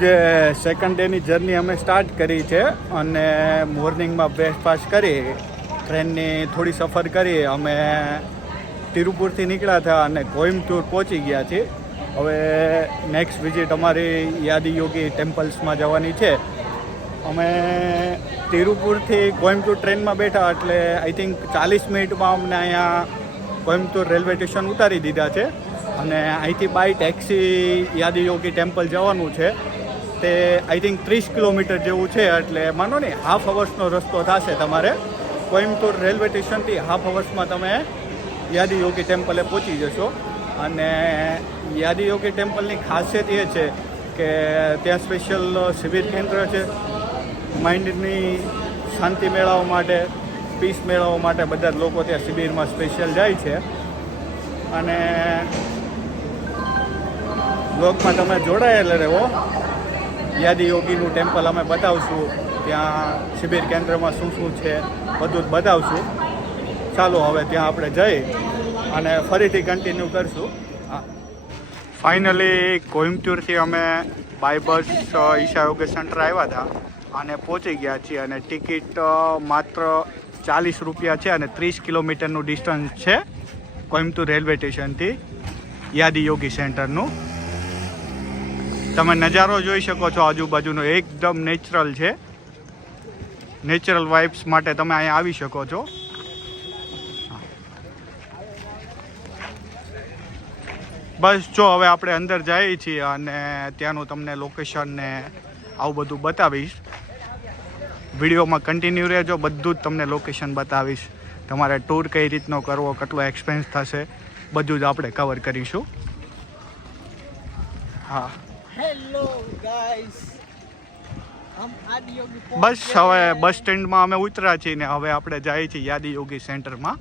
જે સેકન્ડ ડેની જર્ની અમે સ્ટાર્ટ કરી છે અને મોર્નિંગમાં બ્રેકફાસ્ટ કરી ટ્રેનની થોડી સફર કરી અમે તિરુપુરથી નીકળ્યા હતા અને કોઈમ્બતુર પહોંચી ગયા છીએ. હવે નેક્સ્ટ વિઝિટ અમારી યાદીયોગી ટેમ્પલ્સમાં જવાની છે. અમે તિરુપુરથી કોઈમ્બતુર ટ્રેનમાં બેઠા એટલે આઈ થિંક 40 મિનિટમાં અમને અહીંયા કોઈમ્બતુર રેલવે સ્ટેશન ઉતારી દીધા છે અને અહીંથી બાય ટેક્સી યાદીયોગી ટેમ્પલ જવાનું છે. તે આઈ થિંક 30 કિલોમીટર જેવું છે એટલે માનો ને હાફ અવર્સનો રસ્તો થશે તમારે. કોઈમ્બતુર રેલવે સ્ટેશનથી હાફ અવર્સમાં તમે યાદીયોગી ટેમ્પલે પહોંચી જશો. અને યાદીયોગી ટેમ્પલની ખાસિયત એ છે કે ત્યાં સ્પેશિયલ શિબિર કેન્દ્ર છે. માઇન્ડની શાંતિ મેળવવા માટે, પીસ મેળવવા માટે બધા જ લોકો ત્યાં શિબિરમાં સ્પેશિયલ જાય છે. અને બ્લોગમાં તમે જોડાયેલા રહો. યાદીયોગીનું ટેમ્પલ અમે બતાવશું, ત્યાં શિબિર કેન્દ્રમાં શું શું છે બધું જ બતાવશું. ચાલો હવે ત્યાં આપણે જઈ અને ફરીથી કન્ટિન્યુ કરશું. ફાઇનલી કોઈમ્બતુરથી અમે by bus Isha yoga centre આવ્યા હતા અને પહોંચી ગયા છીએ. અને ટિકિટ માત્ર 40 રૂપિયા છે અને 30 કિલોમીટરનું ડિસ્ટન્સ છે કોઈમ્બતુર રેલવે સ્ટેશનથી યાદીયોગી સેન્ટરનું. તમે નજારો જોઈ શકો છો આજુબાજુનો, એકદમ નેચરલ છે. નેચરલ વાઇબ્સ માટે તમે અહીંયા આવી શકો છો. બસ જો હવે આપણે અંદર જઈએ છીએ અને ત્યાંનું તમને લોકેશન ને આવું બધું બતાવીશ. વિડીયોમાં કન્ટિન્યુ રહેજો, બધું જ તમને લોકેશન બતાવીશ. તમારે ટૂર કઈ રીતનો કરવો, કેટલો એક્સપેન્સ થશે, બધું જ આપણે કવર કરીશું. હા, હેલો ગાઈસ, બસ હવે બસ સ્ટેન્ડમાં અમે ઉતર્યા છીએ ને હવે આપણે જઈએ છીએ યાદીયોગી સેન્ટરમાં.